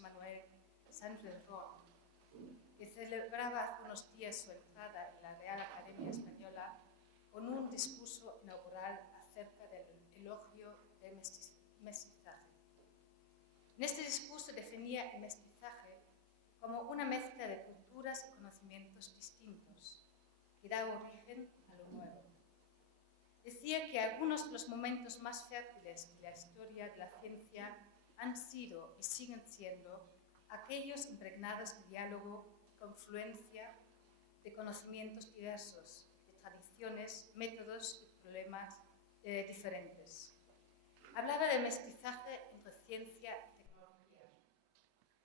José Manuel Sanz-Redrón, que celebraba hace unos días su entrada en la Real Academia Española con un discurso inaugural acerca del elogio del mestizaje. En este discurso definía el mestizaje como una mezcla de culturas y conocimientos distintos que da origen a lo nuevo. Decía que algunos de los momentos más fértiles de la historia de la ciencia han sido y siguen siendo aquellos impregnados de diálogo, confluencia de conocimientos diversos, de tradiciones, métodos y problemas diferentes. Hablaba del mestizaje entre ciencia y tecnología,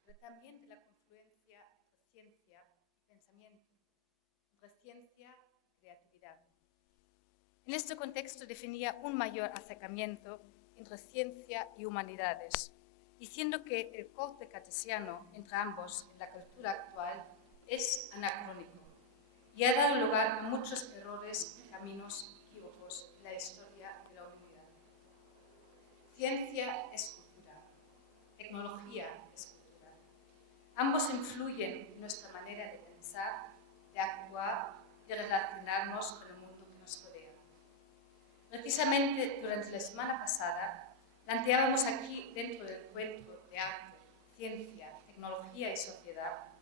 pero también de la confluencia entre ciencia y pensamiento, entre ciencia y creatividad. En este contexto definía un mayor acercamiento entre ciencia y humanidades, diciendo que el corte cartesiano entre ambos en la cultura actual es anacrónico y ha dado lugar a muchos errores y caminos equívocos en la historia de la humanidad. Ciencia es cultura, tecnología es cultura. Ambos influyen en nuestra manera de pensar, de actuar, de relacionarnos con el mundo que nos rodea. Precisamente durante la semana pasada planteábamos aquí, dentro del encuentro de arte, ciencia, tecnología y sociedad,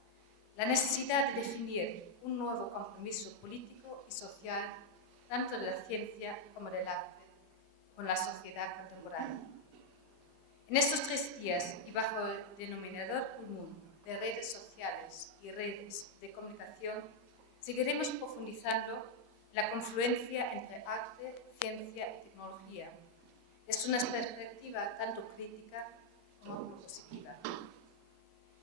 la necesidad de definir un nuevo compromiso político y social, tanto de la ciencia como del arte, con la sociedad contemporánea. En estos 3 días, y bajo el denominador común de redes sociales y redes de comunicación, seguiremos profundizando la confluencia entre arte, ciencia y tecnología, desde una perspectiva tanto crítica como propositiva.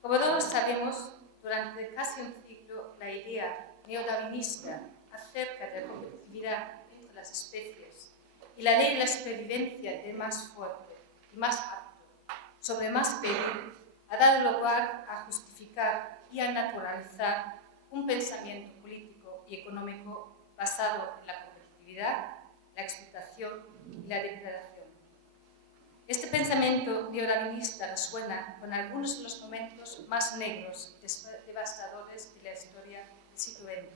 Como todos sabemos, durante casi un siglo, la idea neodarwinista acerca de la competitividad entre las especies y la ley de la supervivencia del más fuerte y más apto sobre más débil ha dado lugar a justificar y a naturalizar un pensamiento político y económico basado en la competitividad, la explotación y la depredación. Este pensamiento neodarwinista resuena con algunos de los momentos más negros y devastadores de la historia del siglo XX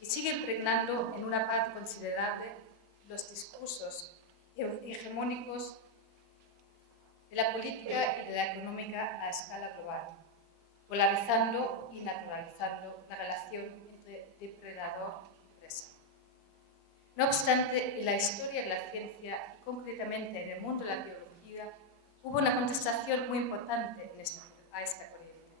y sigue impregnando en una parte considerable los discursos hegemónicos de la política y de la económica a escala global, polarizando y naturalizando la relación entre depredador y presa. No obstante, en la historia de la ciencia, y concretamente en el mundo de la biología, hubo una contestación muy importante a esta corriente.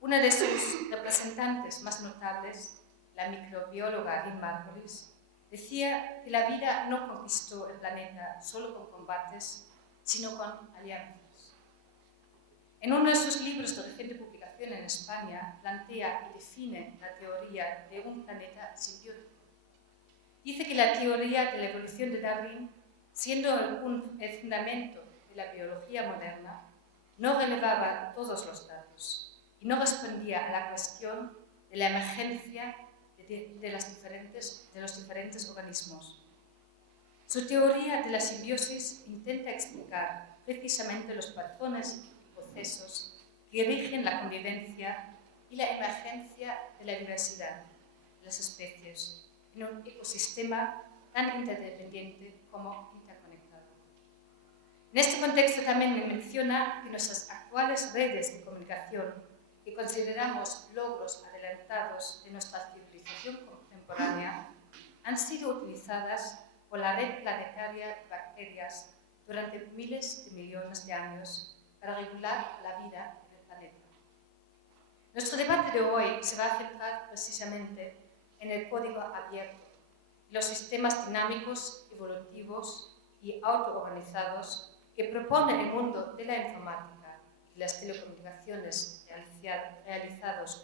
Una de sus representantes más notables, la microbióloga Lynn Margulis, decía que la vida no conquistó el planeta solo con combates, sino con alianzas. En uno de sus libros de reciente publicación en España, plantea y define la teoría de un planeta simbiótico. Dice que la teoría de la evolución de Darwin, siendo el fundamento de la biología moderna, no relevaba todos los datos y no respondía a la cuestión de la emergencia de los diferentes organismos. Su teoría de la simbiosis intenta explicar precisamente los patrones y procesos que rigen la convivencia y la emergencia de la diversidad de las especies en un ecosistema tan interdependiente como interconectado. En este contexto también me menciona que nuestras actuales redes de comunicación, que consideramos logros adelantados de nuestra civilización contemporánea, han sido utilizadas por la red planetaria de bacterias durante miles de millones de años para regular la vida en el planeta. Nuestro debate de hoy se va a centrar precisamente en el código abierto, los sistemas dinámicos, evolutivos y autoorganizados que propone el mundo de la informática y las telecomunicaciones relacionados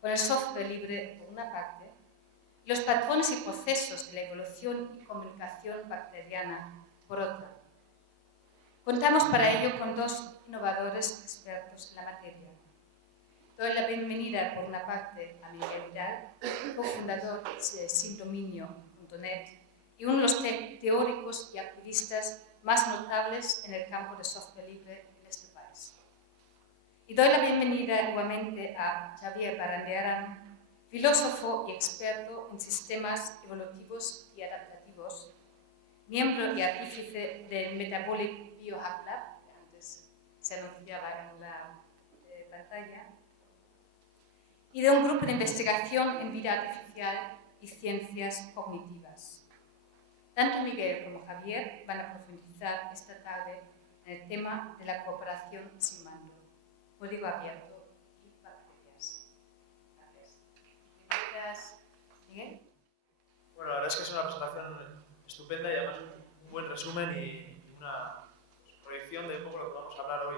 con el software libre por una parte, y los patrones y procesos de la evolución y comunicación bacteriana por otra. Contamos para ello con 2 innovadores expertos en la materia. Doy la bienvenida, por una parte, a Miguel Vidal, cofundador de sindominio.net y uno de los teóricos y activistas más notables en el campo de software libre en este país. Y doy la bienvenida igualmente a Xavier Barandiaran, filósofo y experto en sistemas evolutivos y adaptativos, miembro y artífice del Metabolic Biohack Lab, que antes se anunciaba en la pantalla, y de un grupo de investigación en vida artificial y ciencias cognitivas. Tanto Miguel como Javier van a profundizar esta tarde en el tema de la cooperación sin mando, código abierto y bacterias. Gracias. Gracias, Miguel. Bueno, la verdad es que es una presentación estupenda y además un buen resumen y una proyección de un poco lo que vamos a hablar hoy.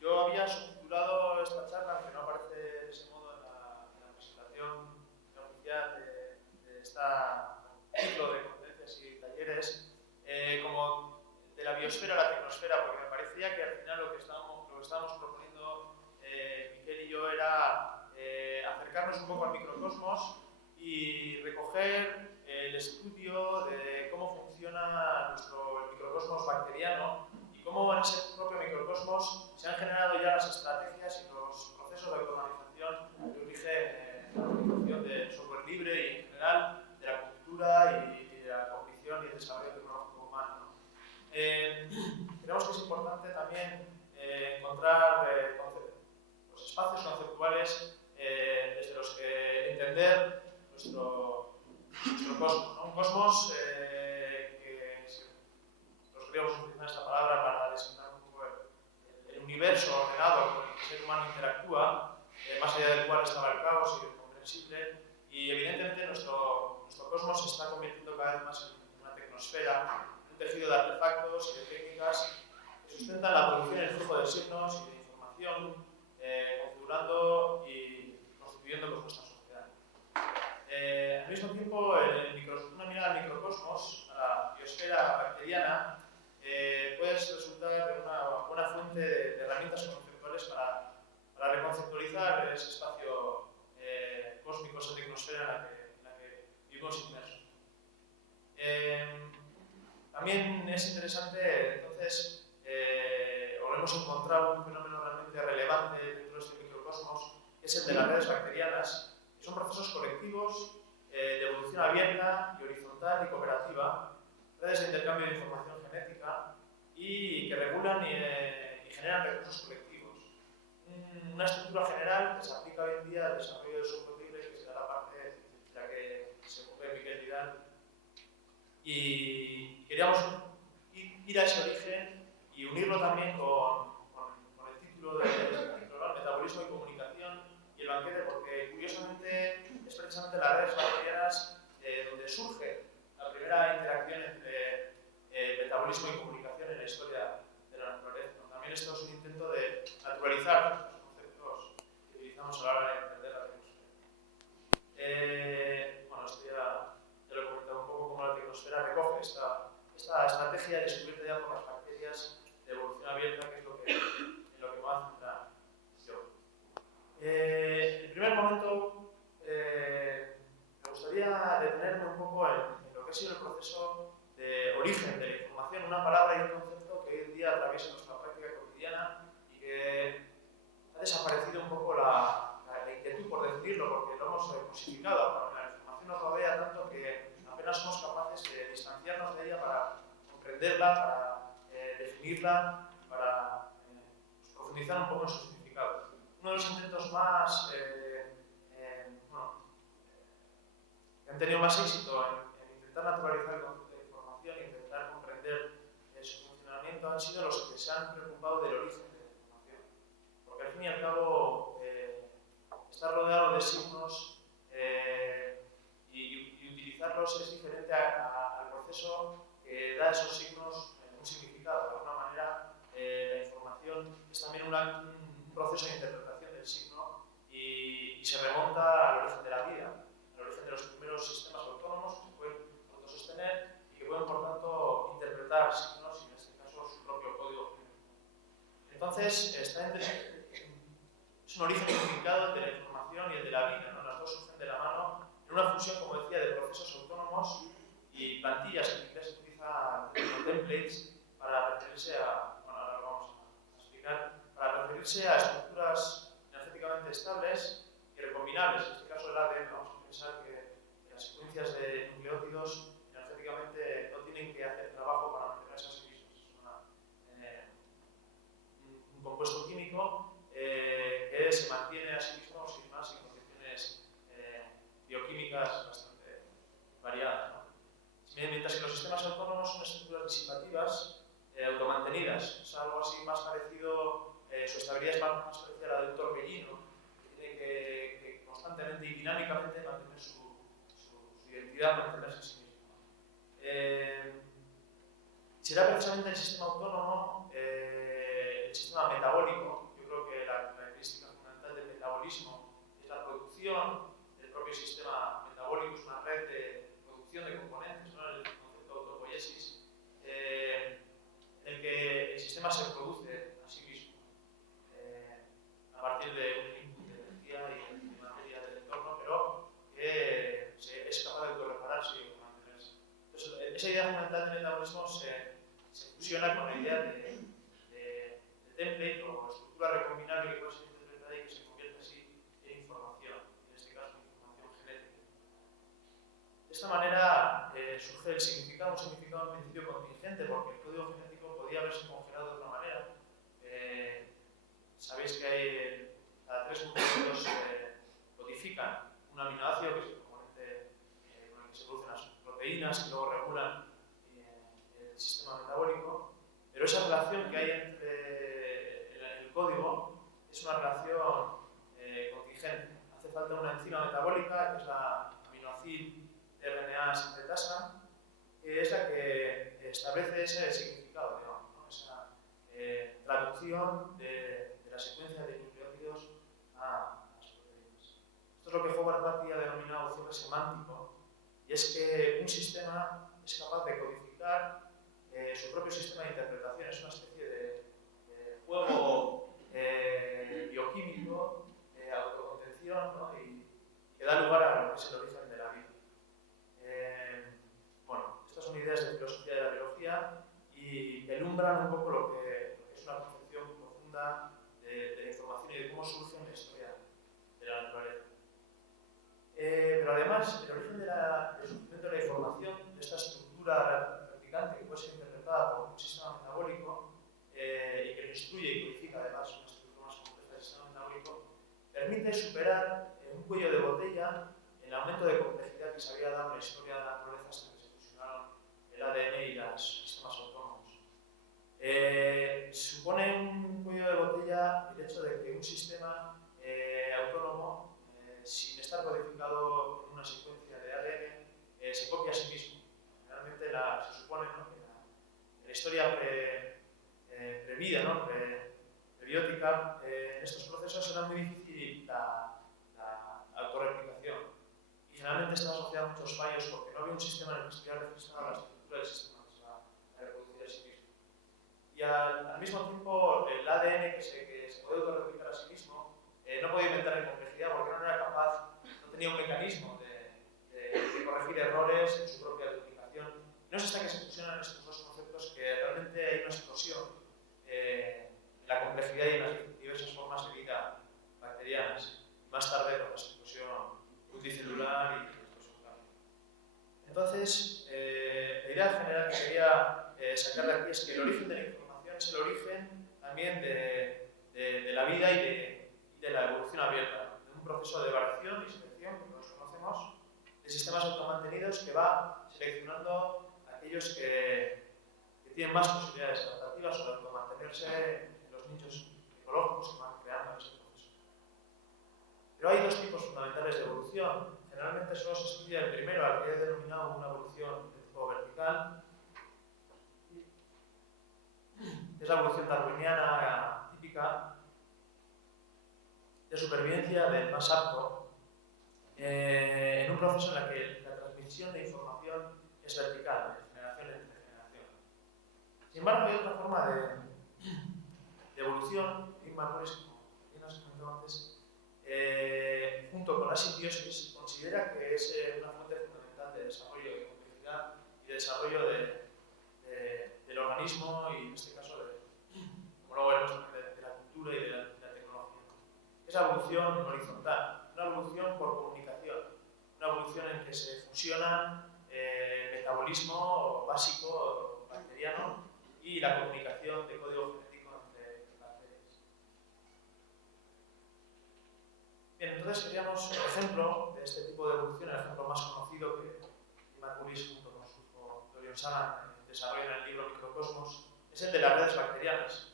Yo había subtitulado esta charla, aunque no aparece de ese modo en la presentación oficial de este ciclo de conferencias y talleres, como de la biosfera a la tecnosfera, porque me parecía que al final lo que estábamos proponiendo Miquel y yo era acercarnos un poco al microcosmos y recoger el estudio de cómo funciona el microcosmos bacteriano y cómo en ese propio microcosmos se han generado ya las estrategias y los procesos de automatización que origen la utilización del software libre y en general de la cultura y de la cognición y el desarrollo tecnológico humano. Creemos que es importante también encontrar los espacios conceptuales desde los que entender nuestro cosmos, ¿no? Un cosmos que los griegos utilizan esta palabra para designar un poco el universo ordenado con el que el ser humano interactúa, más allá del cual estaba el caos y el comprensible, y evidentemente nuestro cosmos se está convirtiendo cada vez más en una tecnosfera, un tejido de artefactos y de técnicas que sustentan la producción y el flujo de signos y de información, configurando y constituyendo pues, nuestra sociedad. Al mismo tiempo, una mirada al microcosmos, a la biosfera bacteriana, puede resultar una buena fuente de herramientas conceptuales para reconceptualizar ese espacio cósmico, esa tecnosfera en la que vivimos inmersos. También es interesante, entonces, o hemos encontrado un fenómeno realmente relevante dentro de este microcosmos, que es el de las redes bacterianas, que son procesos colectivos de evolución abierta y horizontal y cooperativa, redes de intercambio de información genética y que regulan y generan recursos colectivos. Una estructura general que se aplica hoy en día al desarrollo del software libre, que será la parte de la que se ocupe Miguel Vidal. Y queríamos ir a ese origen y unirlo también con el título del ciclo, ¿no? Metabolismo y comunicación y el banquete, porque curiosamente es precisamente las redes bacterianas donde surge la primera interacción entre metabolismo y comunicación en la historia de la naturaleza, ¿no? También esto es un intento de naturalizar los conceptos que utilizamos a la hora de entender la tecnosfera. Bueno, esto ya lo he comentado un poco, cómo la tecnosfera recoge esta estrategia descubierta ya por las bacterias de evolución abierta, que es en lo que me va a centrar yo. En el primer momento, me gustaría detenerme un poco en lo que ha sido el proceso de origen de la información, una palabra y un concepto que hoy en día atraviesa nuestra práctica cotidiana y que ha desaparecido un poco la inquietud por definirlo, porque lo hemos cosificado. La información nos rodea tanto que apenas somos capaces de distanciarnos de ella para comprenderla, para definirla, para profundizar un poco en su significado. Uno de los intentos más que han tenido más éxito en intentar naturalizar el concepto de información e intentar comprender su funcionamiento han sido los que se han preocupado del origen de la información. Porque al fin y al cabo estar rodeado de signos y utilizarlos es diferente al proceso que da a esos signos un significado. De alguna manera, la información es también un proceso de interpretación del signo y se remonta al origen de la vida, al origen de los primeros sistemas autónomos que se pueden autosostener y que pueden, por tanto, interpretar signos y, en este caso, su propio código. Entonces, es un origen unificado entre la información y el de la vida, ¿no? Las dos surgen de la mano en una fusión, como decía, de procesos autónomos y plantillas, que en inglés se utiliza como templates para referirse a estructuras energéticamente estables y recombinables. En este caso, el ADN, vamos a pensar que las secuencias de nucleótidos energéticamente no tienen que hacer trabajo para mantenerse a sí mismos. Es un compuesto químico que se mantiene a sí mismo sin más en condiciones bioquímicas bastante variadas, ¿no? Mientras que los sistemas autónomos son estructuras disipativas automantenidas. Es algo así más parecido, su estabilidad es más parecida a la de un torbellino, que tiene que constantemente y dinámicamente mantener su identidad, mantenerse a sí mismo. Será precisamente el sistema autónomo, el sistema metabólico. Yo creo que la característica fundamental del metabolismo es la producción del propio sistema metabólico, es una red de producción de componentes, ¿no? El concepto de autopoiesis, en el que el sistema se produce a sí mismo a partir de un input de energía y de materia del entorno, pero que es capaz de autorrepararse y mantenerse. Entonces, esa idea fundamental del metabolismo se fusiona con la idea de template o estructura recombinable que puede ser interpretada y que se convierte así en información, en este caso información genética. De esta manera surge el significado, un significado en principio contingente, porque el código genético podía haberse congelado de otra manera. Sabéis que hay cada 3 nucleótidos codifican un aminoácido, que es el componente con el que se producen las proteínas que luego regulan el sistema metabólico, pero esa relación que hay entre el código es una relación contingente. Hace falta una enzima metabólica, que es la aminoácido RNA sintretasa, que es la que establece ese significado, digamos, ¿no? Esa traducción de la secuencia de nucleótidos a las proteínas. Esto es lo que Howard Patti ha denominado cierre semántico, y es que un sistema es capaz de codificar su propio sistema de interpretación. Es una especie de juego bioquímico de autocontención, ¿no? y que da lugar a lo que es el origen de la vida. Bueno, estas son ideas de filosofía de la biología y alumbran un poco lo que es una concepción profunda de la información y de cómo surge en la historia de la naturaleza. Pero además, el origen del surgimiento de la información, de esta estructura replicante que puede ser interpretada por un sistema metabólico y que lo instruye y codifica además una estructura más compleja del sistema metabólico, permite superar un cuello de botella el aumento de complejidad que se había dado en la historia de la naturaleza hasta que se fusionaron el ADN y los sistemas autónomos. Supone un cuello de botella el hecho de que un sistema autónomo, sin estar codificado en una secuencia de ADN, se copia a sí mismo. Realmente se supone, ¿no?, que en la historia previda, ¿no?, prebiótica, en estos procesos era muy difícil la autorreplicación. Y generalmente estaba asociado a muchos fallos porque no había un sistema en el que estuviera registrada la estructura del sistema que se va a reproducir a sí mismo. Y al mismo tiempo, el ADN que se puede autorreplicar a sí mismo no podía inventar en complejidad porque no era capaz, no tenía un mecanismo de corregir errores en su propia duplicación. No es hasta que se fusionan estos dos conceptos que realmente hay una explosión en la complejidad y en las diversas formas de vida bacterianas. Más tarde, con la explosión multicelular y la explosión cambio. Entonces, la idea general que quería sacar de aquí es que el origen de la información es el origen también de la vida y de la evolución abierta, de un proceso de variación y selección que todos conocemos, de sistemas automantenidos que va seleccionando aquellos que tienen más posibilidades adaptativas o de automantenerse en los nichos ecológicos que van creando en ese proceso. Pero hay dos tipos fundamentales de evolución. Generalmente solo se estudia el primero, al que he denominado una evolución de tipo vertical, que es la evolución darwiniana típica de supervivencia del más apto, en un proceso en el que la transmisión de información es vertical, de generación entre generación. Sin embargo, hay otra forma de evolución, Morris, como bien has comentado antes, junto con la simbiosis, considera que es una fuente fundamental de desarrollo de complejidad y de desarrollo del organismo y, en este caso, como luego veremos, de la cultura y de la evolución horizontal, una evolución por comunicación, una evolución en que se fusionan el metabolismo básico bacteriano y la comunicación de código genético entre bacterias. Bien, entonces queríamos el ejemplo de este tipo de evolución, el ejemplo más conocido que Margulis junto con su hijo Dorian Salan desarrollan en el libro Microcosmos, es el de las redes bacterianas.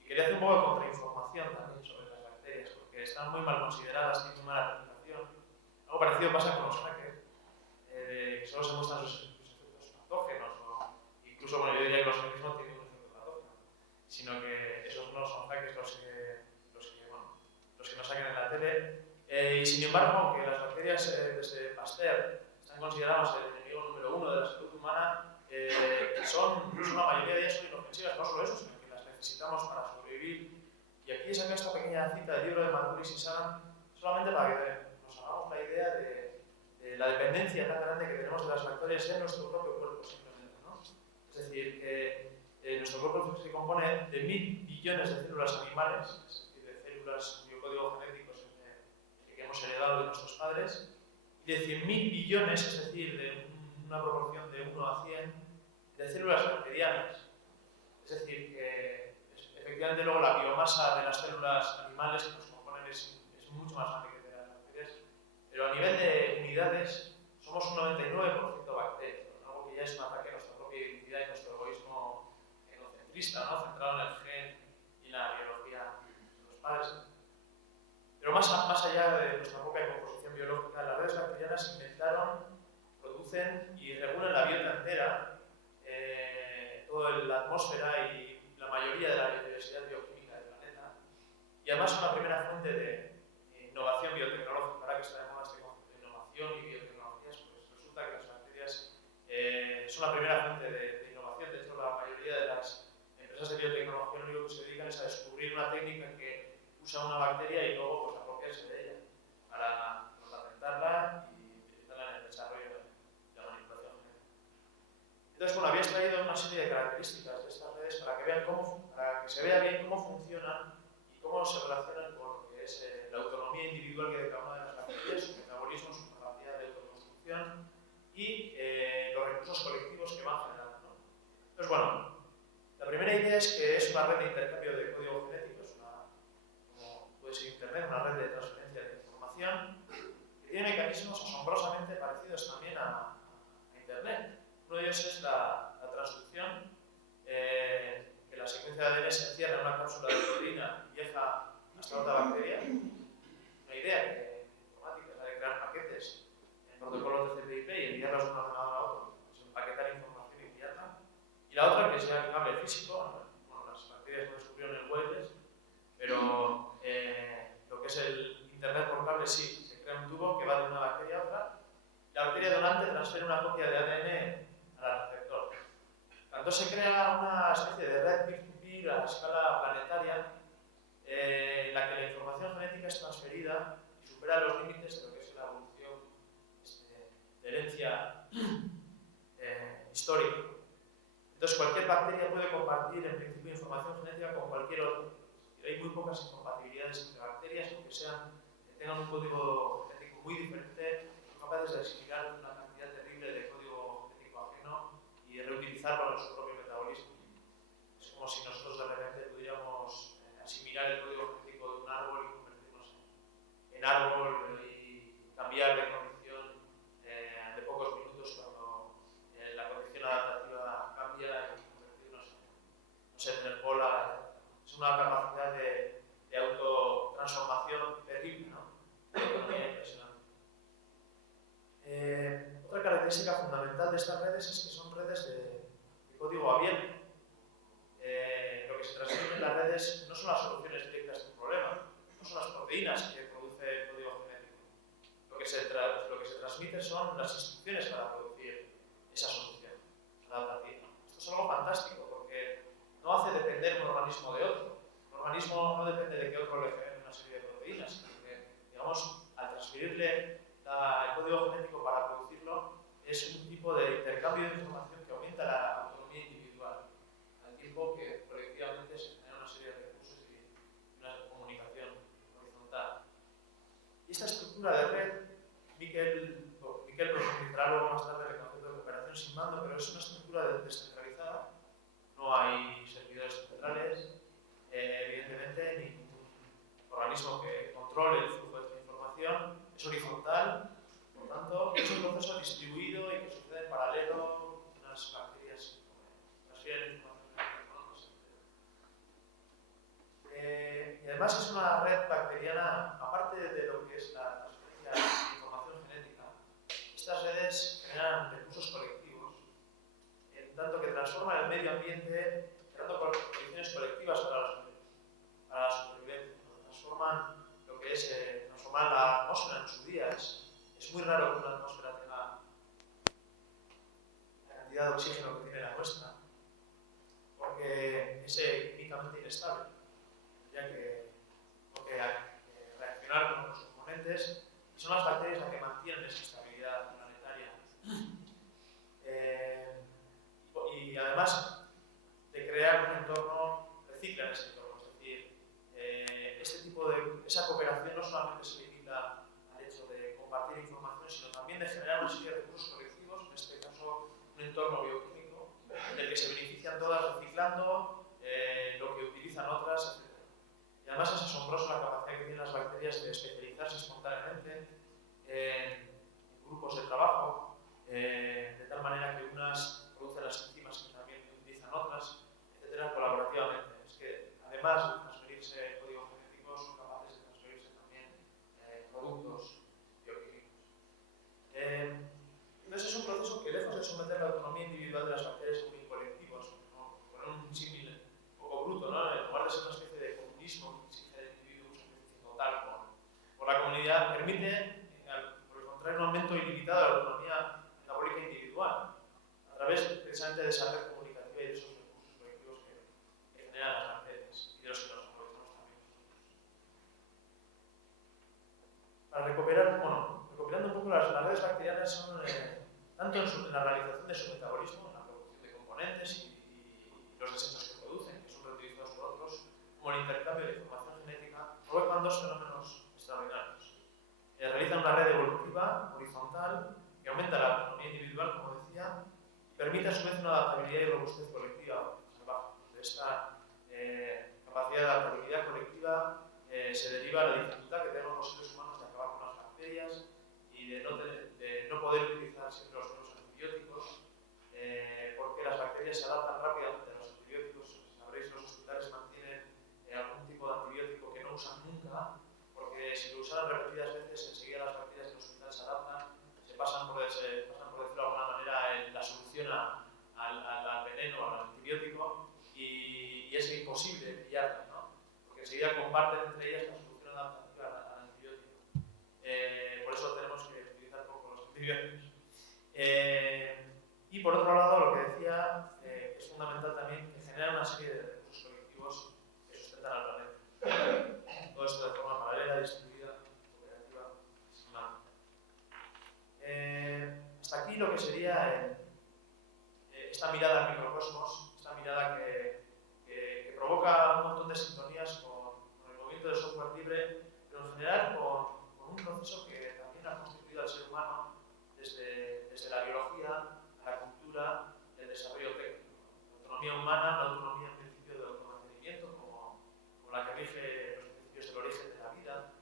Y quería hacer un poco de contrainformación también sobre las bacterias, porque están muy mal consideradas, tienen muy mala reputación. Algo parecido pasa con los hackers, que solo se muestran sus efectos patógenos, o incluso, bueno, yo diría que los hackers no tienen un efecto patógeno, sino que esos no son hackers los que nos saquen en la tele. Y sin embargo, aunque las bacterias desde Pasteur están consideradas el enemigo número uno de la salud humana, incluso la mayoría de ellas son inofensivas, no solo eso, sino que las necesitamos para sobrevivir. Y aquí he sacado esta pequeña cita del libro de Margulis y Salan, solamente para que nos hagamos la idea de la dependencia tan grande que tenemos de las bacterias en nuestro propio cuerpo, simplemente, ¿no? Es decir, que nuestro cuerpo se compone de 1000 billones de células animales, es decir, de células cuyo código genético es el que hemos heredado de nuestros padres, y de 100.000 billones, es decir, de una proporción de 1 a 100, de células bacterianas. Es decir, que efectivamente luego la biomasa de las células animales que nos componen es mucho más grande que de las bacterias, pero a nivel de unidades somos un 99% bacterias, algo que ya es un ataque a nuestra propia identidad y nuestro egoísmo egocentrista, ¿no? Centrado en el gen y la biología de los padres. Pero más allá de nuestra propia composición biológica, las redes bacterianas se inventaron, producen y regulan la biota entera, toda la atmósfera y la mayoría de la biodiversidad bioquímica del planeta. Y además son la primera fuente de innovación biotecnológica. Ahora que está de moda este concepto de innovación y biotecnologías, pues resulta que las bacterias son la primera fuente de innovación. De hecho, la mayoría de las empresas de biotecnología lo único que se dedican es a descubrir una técnica que usa una bacteria y luego pues, apropiarse de ella para patentarla y utilizarla en el desarrollo de la manipulación genética. Entonces, bueno, había extraído una serie de características de estas redes para que se vea bien cómo funcionan y cómo se relacionan con lo que es la autonomía individual que de cada una de las bacterias, su metabolismo, su capacidad de autoconstrucción y los recursos colectivos que van generando, ¿no? Entonces, bueno, la primera idea es que es una red de intercambio de código genético, como puede ser Internet, una red de transferencia de información, que tiene mecanismos asombrosamente parecidos también a Internet. Uno de ellos es la transducción, que la secuencia de ADN se encierra en una cápsula de proteína y viaja hasta otra bacteria. Una idea que informática es la de crear paquetes en protocolos de TCP/IP y enviarlos de un ordenador a otro, pues empaquetar información y enviarla. Y la otra, que es ya el cable físico, bueno, las bacterias no descubrieron el wireless, pero lo que es el Internet por cable sí, se crea un tubo que va de una bacteria a otra. La bacteria donante transfiere una copia de ADN al receptor. Entonces se crea una especie de red peer-to-peer a escala planetaria en la que la información genética es transferida y supera los límites de lo que es la evolución de herencia histórica. Entonces cualquier bacteria puede compartir en principio información genética con cualquier otro. Hay muy pocas incompatibilidades entre bacterias porque tengan un código genético muy diferente, son capaces de asimilar una cantidad terrible de código genético ajeno y reutilizarlo en su propio metabolismo. Es como si nosotros de repente pudiéramos asimilar el código genético de un árbol y convertirnos en árbol y cambiar de condición de pocos minutos cuando la condición adaptativa cambia y convertirnos en, no sé, tener cola. Es una capacidad de autotransformación terrible, ¿no? Impresionante. Otra característica fundamental de estas redes es que son redes de código abierto. Lo que se transmite en las redes no son las soluciones directas de un problema, no son las proteínas que produce el código genético. Lo que se transmite son las instrucciones para producir esa solución adaptativa. Esto es algo fantástico porque no hace depender un organismo de otro. Un organismo no depende de que otro le genere una serie de proteínas, sino que, digamos, al transferirle el código genético para producirlo, es un tipo de intercambio de información que aumenta la autonomía individual, al tiempo que colectivamente se genera una serie de recursos y una comunicación horizontal. estructura de red, Miquel profundizará luego más tarde en el concepto de cooperación sin mando, pero es una estructura descentralizada, no hay servidores centrales, evidentemente ningún organismo que controle el flujo de esta información, es horizontal, por tanto es un proceso distribuido y que sucede en paralelo, unas bacterias transfieren información con otras. Y además es una red bacteriana, aparte de lo que es la transferencia de información genética, estas redes generan recursos colectivos, en tanto que transforman el medio ambiente, creando condiciones colectivas para la supervivencia, ¿no? Transforman lo que es, transforman la atmósfera en su día. Es muy raro que una atmósfera tenga la cantidad de oxígeno que tiene la nuestra, porque es químicamente inestable, ya que reaccionar con los componentes y son las bacterias las que mantienen esa estabilidad planetaria. Y además de crear un entorno, reciclan ese entorno, es decir, esa cooperación no solamente se limita al hecho de compartir información, sino también de generar una serie de recursos colectivos, en este caso un entorno bioquímico, del que se benefician todas reciclando lo que utilizan otras, etc. Y además es asombroso la capacidad que tienen las bacterias de especializarse espontáneamente en grupos de trabajo, de tal manera que unas producen las enzimas que también utilizan otras, etcétera, colaborativamente. Es que además de transferirse códigos genéticos, son capaces de transferirse también productos bioquímicos. Entonces es un proceso que, lejos de someter la autonomía individual de las bacterias como colectivos, ¿no? Poner un símil un poco bruto, ¿no? En lugar de ser una especie de comunismo que exige del individuo un sacrificio total por la comunidad, permite, por el contrario, un aumento ilimitado de la autonomía metabólica individual, a través precisamente de esa red comunicativa y de esos recursos colectivos que generan las bacterias y de los que nos aprovechamos también nosotros. Para recuperando un poco, las redes bacterianas son, tanto en la realización de su metabolismo, en la producción de componentes y los desechos que producen, que son reutilizados por otros, como el intercambio de información genética, provocan dos fenómenos extraordinarios. Realizan una red evolutiva, horizontal, que aumenta la autonomía individual, como decía, y permite a su vez una adaptabilidad y robustez colectiva salvaje. De esta capacidad de adaptabilidad colectiva se deriva la dificultad que tenemos los seres humanos de acabar con las bacterias y de no poder utilizar siempre los nuevos antibióticos, porque las bacterias se adaptan rápidamente a los antibióticos. Sabréis, los hospitales mantienen algún tipo de antibiótico que no usan nunca, porque si lo usaran repetidas veces, enseguida las bacterias del hospital se adaptan, se pasan por decirlo de alguna manera, la solución al veneno, al antibiótico, y es imposible pillarla, ¿no? Porque enseguida comparten entre ellas la solución adaptativa al antibiótico. Por eso tenemos que utilizar poco los antibióticos. Y por otro lado, lo que decía, es fundamental también que genera una serie de recursos colectivos que sustentan al planeta. Todo esto de forma paralela, distribuida, cooperativa, sin mano. Hasta aquí lo que sería esta mirada al microcosmos, esta mirada que provoca un montón de sintonías con el movimiento del software libre, pero en general con un proceso que también ha constituido al ser humano desde la biología a la cultura y el desarrollo técnico. La autonomía humana, la autonomía en principio del automantenimiento, como la que rige los principios del origen de la vida.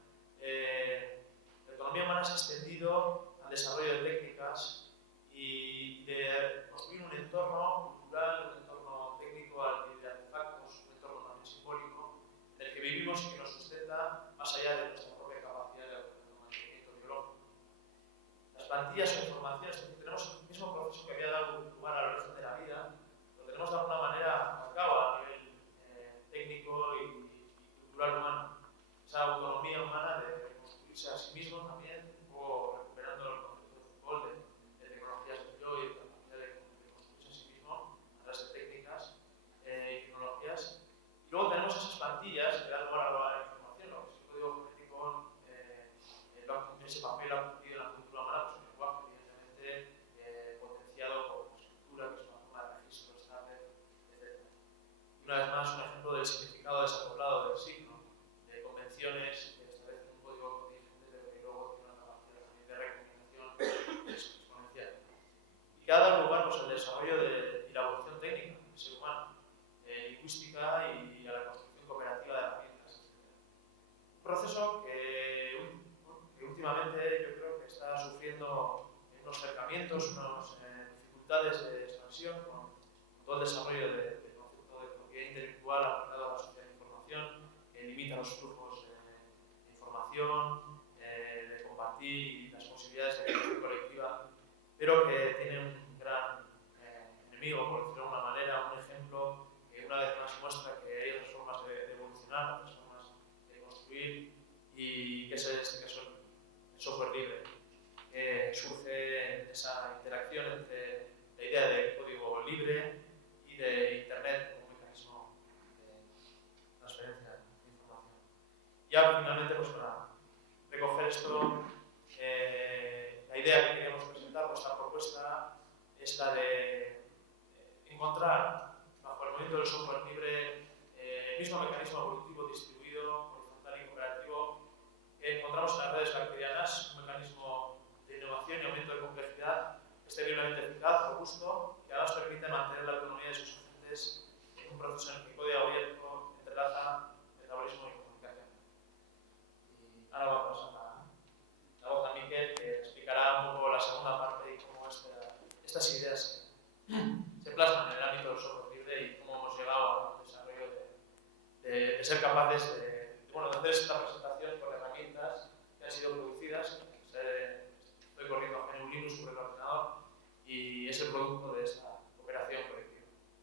La autonomía humana se ha extendido al desarrollo de técnicas y de construir un entorno cultural, un entorno técnico de artefactos, un entorno también simbólico, en el que vivimos y que nos sustenta más allá de nuestra propia capacidad de mantenimiento biológico. Las plantillas o informaciones, es decir, tenemos el mismo proceso que había dado lugar al origen de la vida, lo tenemos de alguna manera a cabo a nivel técnico y cultural humano. Esa autonomía humana de construirse a sí mismo también, un poco recuperando el concepto de fútbol, de tecnologías de yo y la capacidad de construirse a sí mismo a través de técnicas y tecnologías. Y luego tenemos esas plantillas que dan lugar a la información, lo que es el código genético, ese papel ha cumplido en la cultura humana, pues el lenguaje, evidentemente, potenciado por la escritura, que es una forma de registro estable, etc. Y una vez más, un ejemplo del significado desacoplado del signo, de convenciones estancamientos, unas dificultades de expansión con todo el desarrollo del concepto de propiedad intelectual aplicado a la sociedad de información, que limita los flujos de información, de compartir y las posibilidades de creación colectiva, pero que tiene un gran enemigo, por decirlo de alguna manera, un ejemplo que una vez más muestra que hay otras formas de evolucionar, otras formas de construir, y que es en este caso el software libre. Surge esa interacción entre la idea de código libre y de Internet como mecanismo de transferencia de información. Ya finalmente, pues para recoger esto, la idea que queríamos presentar, nuestra propuesta, es la de encontrar, bajo el movimiento del software libre, el mismo mecanismo evolutivo distribuido, horizontal y cooperativo que encontramos en las redes bacterianas, un mecanismo de innovación y aumento de complejidad exteriormente eficaz, robusto, que además permite mantener la autonomía de sus agentes en un proceso en el que código abierto entrelaza metabolismo y comunicación. Y ahora vamos a pasar la voz a Miquel, que explicará un poco la segunda parte y cómo estas ideas se plasman en el ámbito del software libre y cómo hemos llegado al desarrollo de ser capaces de hacer esta presentación con herramientas que han sido producidas. Estoy corriendo a GNU Linux sobre el ordenador y es el producto de esta